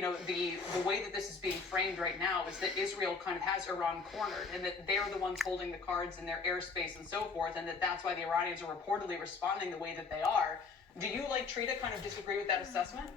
the way that this is being framed right now is that Israel kind of has Iran cornered, and that they're the ones holding the cards in their airspace and so forth, and that's why the Iranians are reportedly responding the way that they are. Do you, like Trita, kind of disagree with that assessment?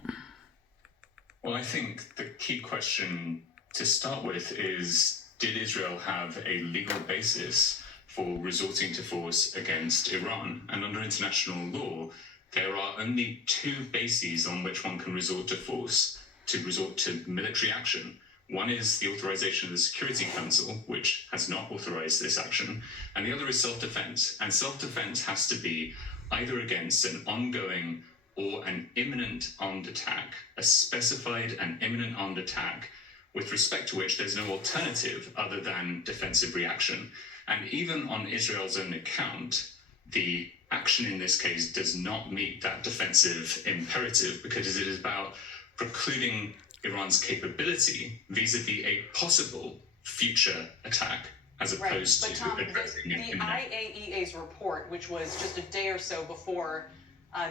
Well, I think the key question to start with is, did Israel have a legal basis for resorting to force against Iran? And under international law, there are only two bases on which one can resort to force, to resort to military action. One is the authorization of the Security Council, which has not authorized this action, and the other is self-defense. And self-defense has to be either against an ongoing or an imminent armed attack, a specified and imminent armed attack, with respect to which there's no alternative other than defensive reaction. And even on Israel's own account, the action in this case does not meet that defensive imperative, because it is about precluding Iran's capability vis-a-vis a possible future attack, as opposed to Tom, addressing the IAEA's report, which was just a day or so before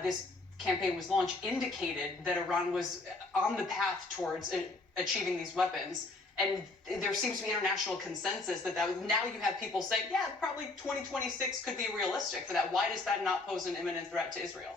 this campaign was launched, indicated that Iran was on the path towards achieving these weapons. And there seems to be international consensus that now you have people saying, yeah, probably 2026 could be realistic for that. Why does that not pose an imminent threat to Israel?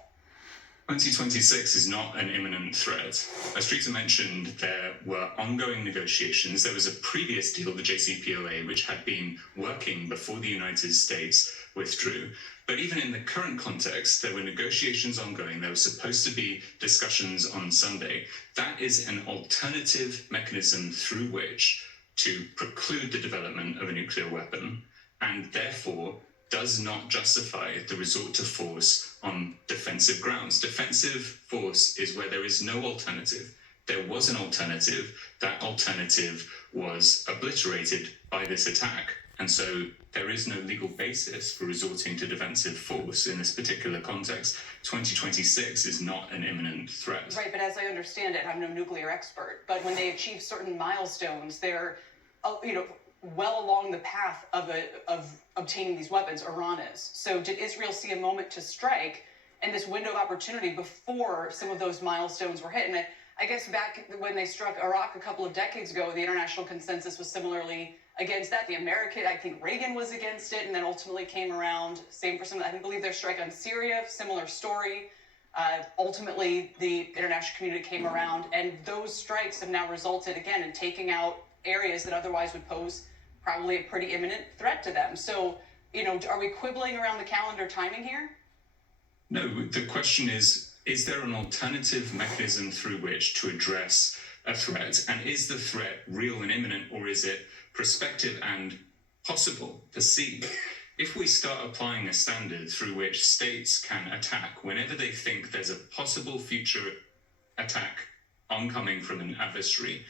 2026 is not an imminent threat. As Trita mentioned, there were ongoing negotiations. There was a previous deal, the JCPOA, which had been working before the United States withdrew. But even in the current context, there were negotiations ongoing. There were supposed to be discussions on Sunday. That is an alternative mechanism through which to preclude the development of a nuclear weapon, and therefore does not justify the resort to force on defensive grounds. Defensive force is where there is no alternative. There was an alternative. That alternative was obliterated by this attack. And so there is no legal basis for resorting to defensive force in this particular context. 2026 is not an imminent threat. Right, but as I understand it, I'm no nuclear expert, but when they achieve certain milestones, they're, well along the path of obtaining these weapons. Iran is. So did Israel see a moment to strike in this window of opportunity before some of those milestones were hit? And I guess back when they struck Iraq a couple of decades ago, the international consensus was similarly against that. I think Reagan was against it, and then ultimately came around. Same for some, I believe their strike on Syria, similar story. Ultimately, the international community came around, and those strikes have now resulted, again, in taking out areas that otherwise would pose probably a pretty imminent threat to them. So, are we quibbling around the calendar timing here? No, the question is there an alternative mechanism through which to address a threat? And is the threat real and imminent, or is it prospective and possible, perceived? If we start applying a standard through which states can attack whenever they think there's a possible future attack oncoming from an adversary,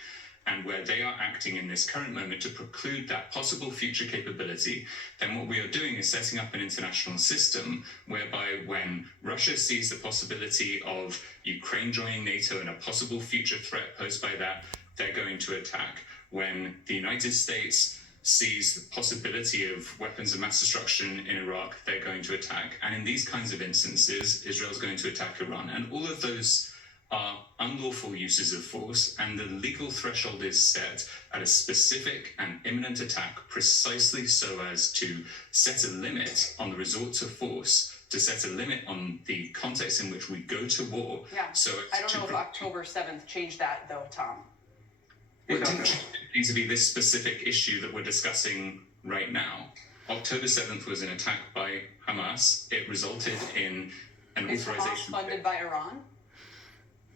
and where they are acting in this current moment to preclude that possible future capability, then what we are doing is setting up an international system whereby when Russia sees the possibility of Ukraine joining NATO and a possible future threat posed by that, they're going to attack. When the United States sees the possibility of weapons of mass destruction in Iraq, they're going to attack. And in these kinds of instances, Israel's going to attack Iran. And all of those are unlawful uses of force, and the legal threshold is set at a specific and imminent attack precisely so as to set a limit on the resort to force, to set a limit on the context in which we go to war. Yeah, so I don't know if October 7th changed that, though, Tom. It didn't change vis-a-vis this specific issue that we're discussing right now. October 7th was an attack by Hamas. It resulted in an authorization. Is Hamas funded by Iran?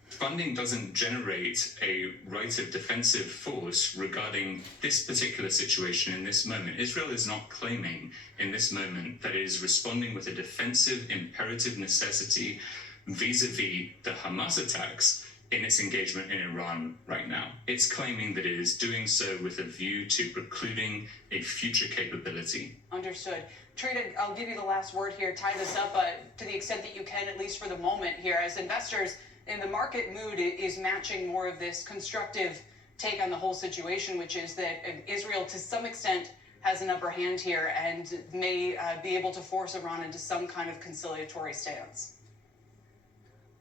Funding doesn't generate a right of defensive force regarding this particular situation in this moment. Israel is not claiming in this moment that it is responding with a defensive imperative necessity vis-a-vis the Hamas attacks in its engagement in Iran right now. It's claiming that it is doing so with a view to precluding a future capability. Understood. Trita, I'll give you the last word here. Tie this up to the extent that you can, at least for the moment here, as investors in the market mood is matching more of this constructive take on the whole situation, which is that Israel, to some extent, has an upper hand here and may be able to force Iran into some kind of conciliatory stance.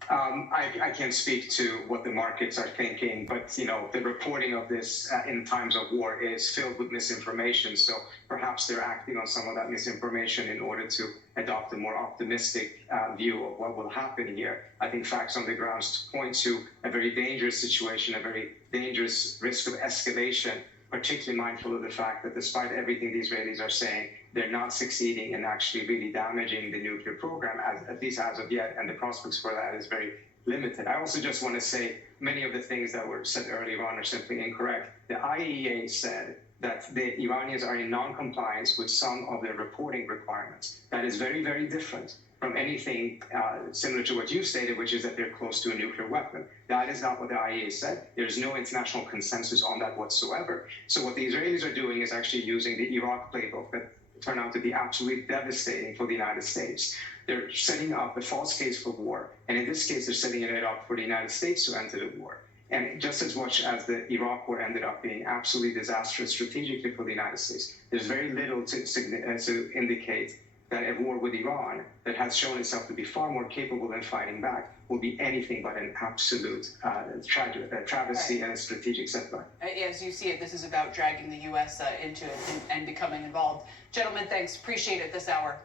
I can't speak to what the markets are thinking, but the reporting of this in times of war is filled with misinformation. So perhaps they're acting on some of that misinformation in order to adopt a more optimistic view of what will happen here. I think facts on the ground point to a very dangerous situation, a very dangerous risk of escalation, particularly mindful of the fact that despite everything the Israelis are saying, they're not succeeding in actually really damaging the nuclear program, at least as of yet, and the prospects for that is very limited. I also just want to say many of the things that were said earlier on are simply incorrect. The IAEA said that the Iranians are in non-compliance with some of their reporting requirements. That is very, very different from anything similar to what you stated, which is that they're close to a nuclear weapon. That is not what the IAEA said. There's no international consensus on that whatsoever. So what the Israelis are doing is actually using the Iraq playbook that turned out to be absolutely devastating for the United States. They're setting up a false case for war, and in this case, they're setting it up for the United States to enter the war. And just as much as the Iraq war ended up being absolutely disastrous strategically for the United States, there's very little to indicate that a war with Iran that has shown itself to be far more capable than fighting back will be anything but an absolute travesty and a strategic setback. As you see it, this is about dragging the U.S. into it and becoming involved. Gentlemen, thanks. Appreciate it this hour.